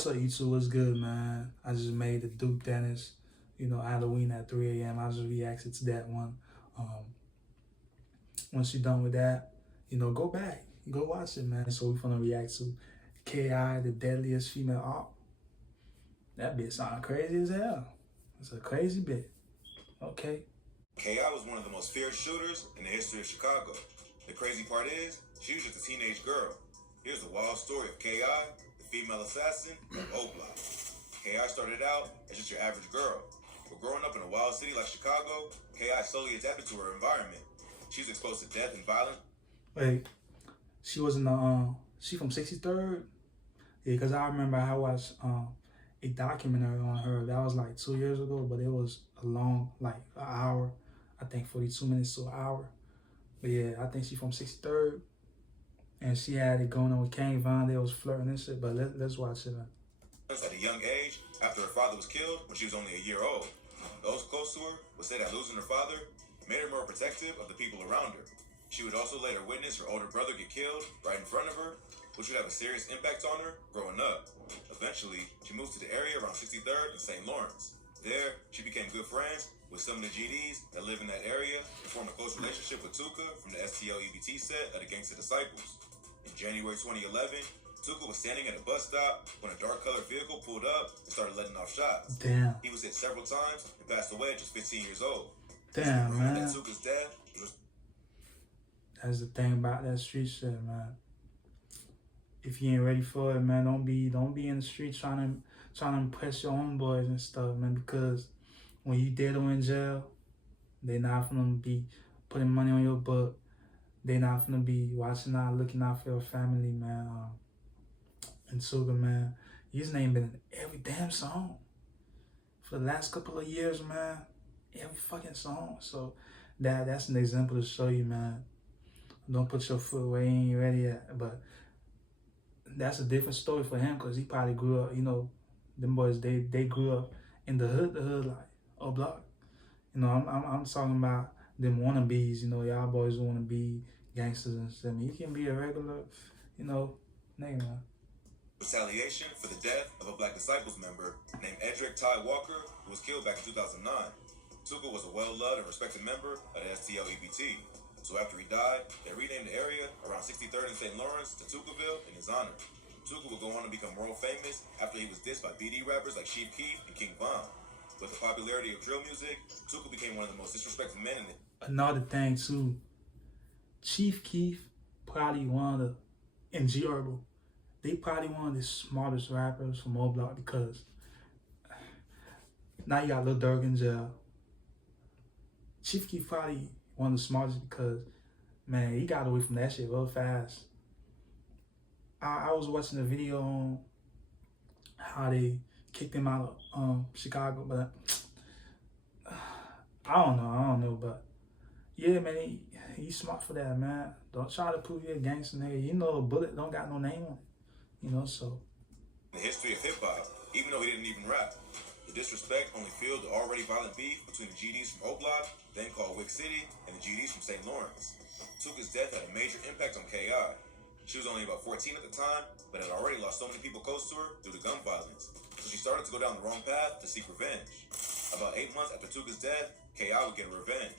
What's up, YouTube? What's good, man? I just made the Duke Dennis, Halloween at 3 a.m. I just reacted to that one. Um, Once you're done with that, go back, go watch it, man. So we're gonna react to KI, the deadliest female op. That bit sound crazy as hell. It's a crazy bit. Okay. KI was one of the most feared shooters in the history of Chicago. The crazy part is, she was just a teenage girl. Here's the wild story of KI, the female assassin of O Block. KI started out as just your average girl, but growing up in a wild city like Chicago, KI slowly adapted to her environment. She was exposed to death and violence. Wait, she wasn't she from 63rd? Yeah, because I remember I watched a documentary on her. That was like 2 years ago, but it was a long, like an hour. I think 42 minutes to an hour. But yeah, I think she's from 63rd. And she had it going on with Kane Von. They was flirting and shit, but let's watch it. At a young age, after her father was killed when she was only a year old. Those close to her would say that losing her father made her more protective of the people around her. She would also later witness her older brother get killed right in front of her, which would have a serious impact on her growing up. Eventually, she moved to the area around 63rd and St. Lawrence. There, she became good friends with some of the GDs that live in that area and formed a close relationship with Tuka from the STL EBT set of the Gangsta Disciples. In January 2011, Tuka was standing at a bus stop when a dark-colored vehicle pulled up and started letting off shots. Damn. He was hit several times and passed away at just 15 years old. Damn, man. That Tuka's death was... That's the thing about that street shit, man. If you ain't ready for it, man, don't be in the street trying to impress your homeboys and stuff, man. Because when you dead or in jail, they not gonna be putting money on your book. They not gonna be watching out, looking out for your family, man. And Tuka, man, his name been in every damn song for the last couple of years, man. Every fucking song. So that's an example to show you, man. Don't put your foot where you ain't ready yet. But that's a different story for him, because he probably grew up, them boys, they grew up in the hood like O Block. I'm talking about them wannabes, y'all boys wanna be gangsters and stuff. I mean, you can be a regular, nigga, man. Retaliation for the death of a Black Disciples member named Edric Ty Walker, who was killed back in 2009. Tuka was a well-loved and respected member of the STL EBT. So after he died, they renamed the area around 63rd and St. Lawrence to Tukaville in his honor. Tuka would go on to become world famous after he was dissed by BD rappers like Chief Keef and King Von. With the popularity of drill music, Tuka became one of the most disrespected men in the... Another thing too, Chief Keef probably one of the, and G Herbo, they probably one of the smartest rappers from O Block, because now you got Lil Durk in jail. Chief Keef probably one of the smartest because, man, he got away from that shit real fast. I was watching a video on how they kicked him out of Chicago, but I don't know, but yeah, man, he's smart for that, man. Don't try to prove you're a gangster, nigga. A bullet don't got no name on it, so. The history of hip-hop, even though he didn't even rap. The disrespect only fueled the already violent beef between the GDs from O Block, then called Wick City, and the GDs from St. Lawrence. Tuka's death had a major impact on KI. She was only about 14 at the time, but had already lost so many people close to her due to gun violence. So she started to go down the wrong path to seek revenge. About 8 months after Tuka's death, KI would get revenge.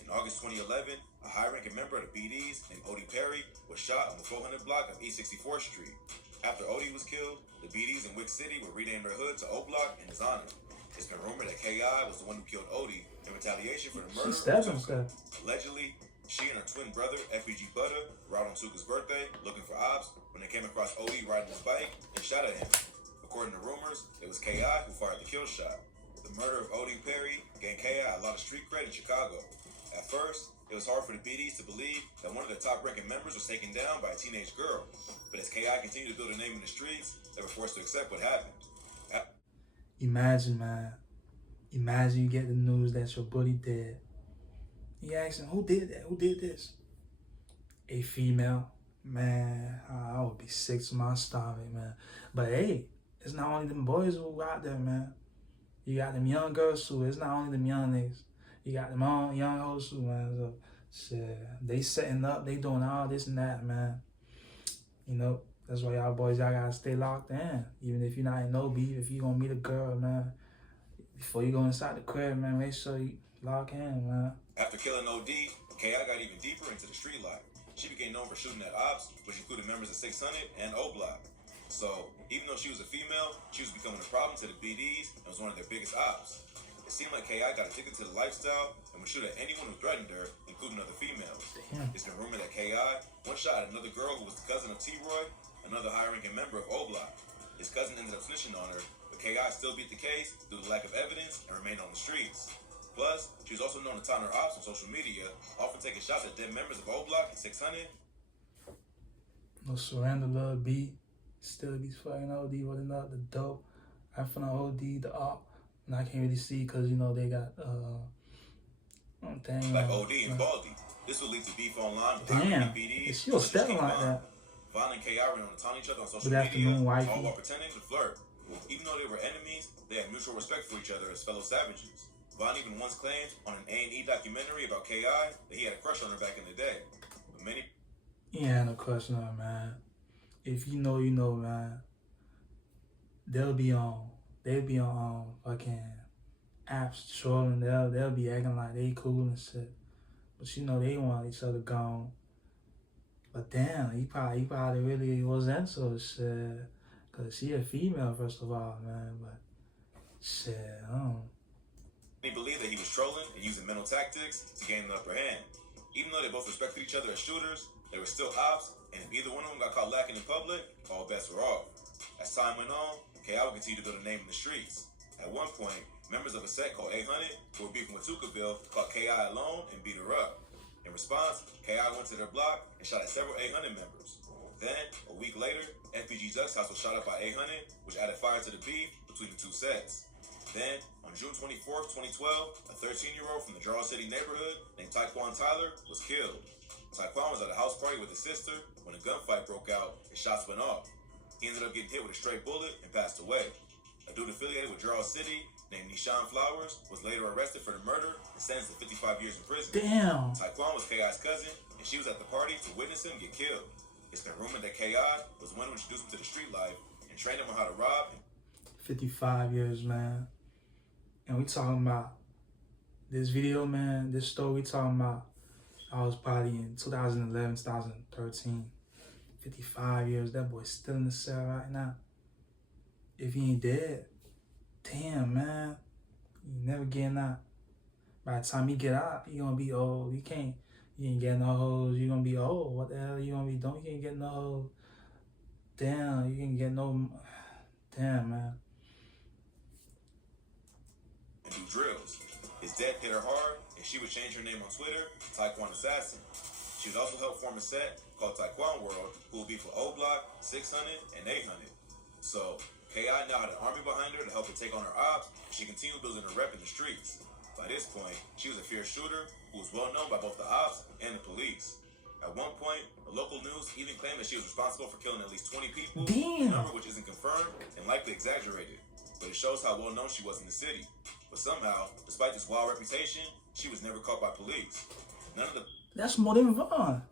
In August 2011, a high-ranking member of the BDs named Odie Perry was shot on the 400 block of East 64th Street. After Odie was killed, the BDs in Wick City would rename their hood to O Block in his honor. It's been rumored that KI was the one who killed Odie in retaliation for the murder of Tuka. Allegedly, she and her twin brother, FBG Butter, were out on Tuka's birthday looking for ops when they came across Odie riding his bike and shot at him. According to rumors, it was KI who fired the kill shot. The murder of Odie Perry gained KI a lot of street cred in Chicago. At first, it was hard for the BDs to believe that one of the top-ranking members was taken down by a teenage girl. But as KI continued to build a name in the streets, they were forced to accept what happened. Imagine, man. Imagine you get the news that your buddy dead. You asking, who did that? Who did this? A female. Man, I would be sick to my stomach, man. But hey, it's not only them boys who out there, man. You got them young girls too. It's not only them young niggas. You got them all young hoes too, man. So, shit, they setting up, they doing all this and that, man. That's why y'all boys, y'all gotta stay locked in. Even if you're not in no beef, if you gonna meet a girl, man, before you go inside the crib, man, make sure you lock in, man. After killing OD, KI got even deeper into the street life. She became known for shooting at ops, which included members of 600 and O Block. So, even though she was a female, she was becoming a problem to the BDs and was one of their biggest ops. It seemed like KI got addicted to the lifestyle and would shoot at anyone who threatened her, including other females. Damn. It's been rumored that KI one shot at another girl who was the cousin of T-Roy, another high-ranking member of O Block. His cousin ended up snitching on her, but KI still beat the case due to lack of evidence and remained on the streets. Plus, she was also known to taunt her ops on social media, often taking shots at dead members of O Block and 600. No surrender, little beat. Still be fucking OD with another the dope. I'm from the OD, the op. And I can't really see because, you know, they got, like OD and Baldy. This will lead to beef online with damn. BDs. She was stepping like that. Vaughn and KI were known to taunt each other on social Good media, afternoon, wifey. all while pretending to flirt. Even though they were enemies, they had mutual respect for each other as fellow savages. Vaughn even once claimed on an A&E documentary about KI that he had a crush on her back in the day. But many... Yeah, no question, man. If you know, you know, man. They'll be on fucking apps trolling. They'll be acting like they cool and shit. But you know they want each other gone. But damn, he probably really was into shit. Cause she a female, first of all, man. But shit, I don't. He believed that he was trolling and using mental tactics to gain the upper hand. Even though they both respected each other as shooters, they were still ops, and if either one of them got caught lacking in public, all bets were off. As time went on, KI would continue to build a name in the streets. At one point, members of a set called 800, who were beefing with Tukaville, caught KI alone and beat her up. In response, KI went to their block and shot at several 800 members. Then, a week later, FBG Duck's house was shot up by 800, which added fire to the beef between the two sets. Then, on June 24th, 2012, a 13-year-old from the Draw City neighborhood named Taekwon Tyler was killed. Taekwon was at a house party with his sister when a gunfight broke out and shots went off. He ended up getting hit with a stray bullet and passed away. A dude affiliated with Draw City named Nishan Flowers was later arrested for the murder and sentenced to 55 years in prison. Damn. Taekwon was KI's cousin, and she was at the party to witness him get killed. It's been rumored that KI was the one who introduced him to the street life and trained him on how to rob. 55 years, man. And we talking about this video, man, this story we talking about, I was probably in 2011, 2013. 55 years, that boy's still in the cell right now. If he ain't dead, damn, man, you never getting out. By the time he get out, he gonna be old. You ain't getting no hoes, you gonna be old. What the hell you gonna be doing? You can't get no hoes. Damn, you can get no, damn, man. And do drills. His death hit her hard, and she would change her name on Twitter to Taekwon Assassin. She would also help form a set called Taekwon World, who will be for O Block, 600, and 800. So, KI now had an army behind her to help her take on her ops, and she continued building her rep in the streets. By this point, she was a fierce shooter who was well known by both the ops and the police. At one point, the local news even claimed that she was responsible for killing at least 20 people, a number which isn't confirmed and likely exaggerated. But it shows how well known she was in the city. But somehow, despite this wild reputation, she was never caught by police. None of the... That's more than Vaughn.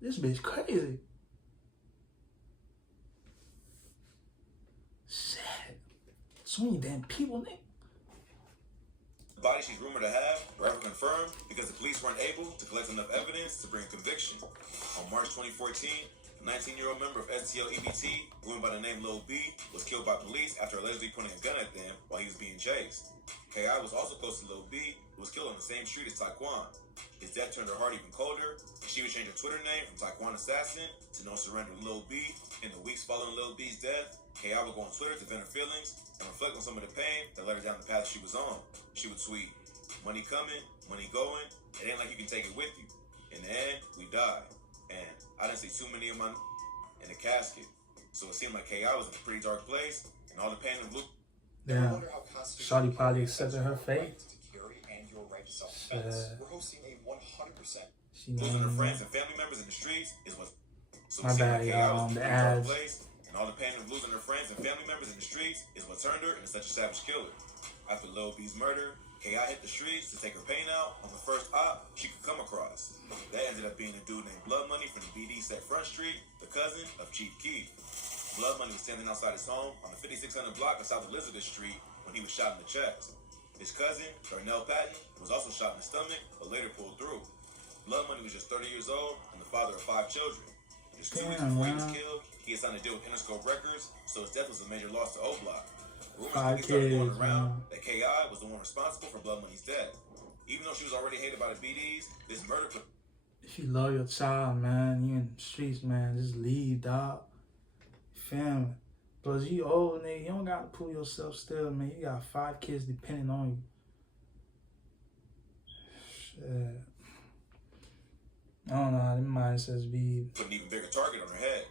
This bitch crazy. Shit. So many damn people, nigga. The body she's rumored to have were ever confirmed because the police weren't able to collect enough evidence to bring a conviction. On March 2014, a 19-year-old member of STL EBT, who went by the name Lil B, was killed by police after allegedly pointing a gun at them while he was being chased. KI was also close to Lil B, who was killed on the same street as Taekwon. His death turned her heart even colder, and she would change her Twitter name from Taekwon Assassin to No Surrender Lil B. In the weeks following Lil B's death, KI would go on Twitter to vent her feelings and reflect on some of the pain that led her down the path she was on. She would tweet, "Money coming, money going, it ain't like you can take it with you. In the end, we died. And I didn't see too many of my in the casket." So it seemed like KI was in a pretty dark place, and all the pain and blue. Yeah, Shawty probably accepted her fate. We're hosting a 100%. Losing her friends and family members in the streets is what. So my bad, y'all. The ads. And all the pain of losing her friends and family members in the streets is what turned her into such a savage killer. After Lil B's murder, K.I. hit the streets to take her pain out on the first op she could come across. That ended up being a dude named Blood Money from the BD set Front Street, the cousin of Chief Keef. Blood Money was standing outside his home on the 5600 block of South Elizabeth Street when he was shot in the chest. His cousin, Darnell Patton, was also shot in the stomach, but later pulled through. Blood Money was just 30 years old and the father of 5 children. Just 2 weeks before he was killed, he had signed a deal with Interscope Records, so his death was a major loss to O-Block. Rumors quickly started going around that K.I. was the one responsible for Blood Money's death. Even though she was already hated by the BDs, this murder put... If you love your child, man, you in the streets, man, just leave, dog. Family. Plus, you old, nigga, you don't got to pull yourself still, man. You got 5 kids depending on you. Shit. I don't know how them mindsets be. Put an even bigger target on her head.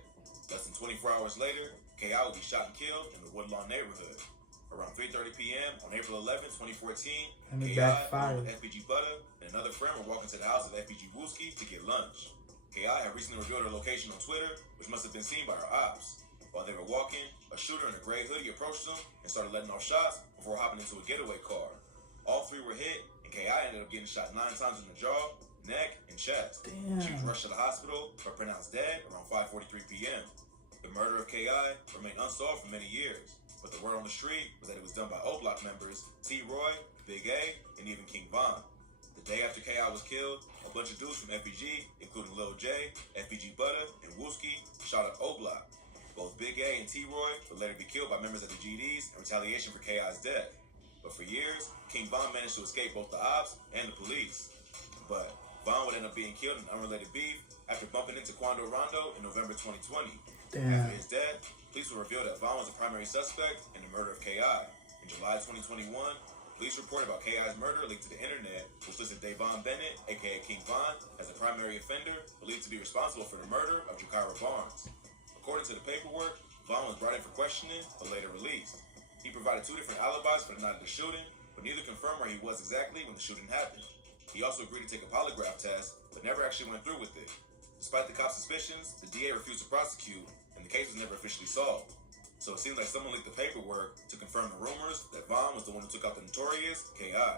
Less than 24 hours later, K.I. would be shot and killed in the Woodlawn neighborhood. Around 3:30 p.m. on April 11, 2014, K.I., along with FBG Butter, and another friend were walking to the house of FBG Wooski to get lunch. K.I. had recently revealed her location on Twitter, which must have been seen by her ops. While they were walking, a shooter in a gray hoodie approached them and started letting off shots before hopping into a getaway car. All 3 were hit, and K.I. ended up getting shot 9 times in the jaw, neck, and chest. Damn. She was rushed to the hospital, but pronounced dead around 5:43 p.m. The murder of K.I. remained unsolved for many years, but the word on the street was that it was done by O-Block members T-Roy, Big A, and even King Von. The day after K.I. was killed, a bunch of dudes from FBG, including Lil J, FBG Butter, and Wooski, shot up O-Block. Both Big A and T-Roy would later be killed by members of the GDs in retaliation for K.I.'s death. But for years, King Von managed to escape both the ops and the police. But Von would end up being killed in unrelated beef after bumping into Quando Rondo in November 2020. Damn. After his death, police would reveal that Von was the primary suspect in the murder of K.I. In July 2021, police reported about K.I.'s murder leaked to the internet, which listed Davon Bennett, aka King Von, as the primary offender, believed to be responsible for the murder of Jakira Barnes. According to the paperwork, Von was brought in for questioning, but later released. He provided 2 different alibis for the night of the shooting, but neither confirmed where he was exactly when the shooting happened. He also agreed to take a polygraph test, but never actually went through with it. Despite the cops' suspicions, the DA refused to prosecute, and the case was never officially solved. So it seems like someone leaked the paperwork to confirm the rumors that Von was the one who took out the notorious K.I.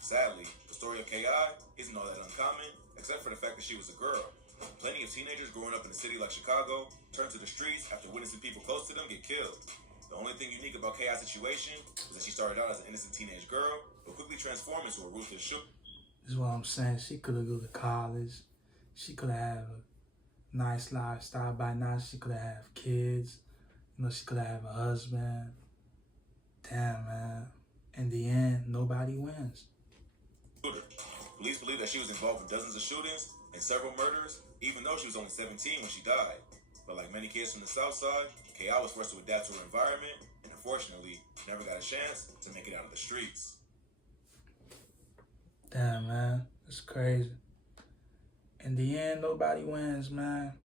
Sadly, the story of K.I. isn't all that uncommon, except for the fact that she was a girl. Plenty of teenagers growing up in a city like Chicago turn to the streets after witnessing people close to them get killed. The only thing unique about K.I.'s situation was that she started out as an innocent teenage girl, but quickly transformed into a ruthless shooter. This is what I'm saying. She could have gone to college. She could have a nice lifestyle by now. She could have kids. You know, she could have a husband. Damn, man. In the end, nobody wins. Police believe that she was involved in dozens of shootings and several murders, even though she was only 17 when she died. But like many kids from the South Side, K.I. was forced to adapt to her environment and unfortunately never got a chance to make it out of the streets. Damn, man. It's crazy. In the end, nobody wins, man.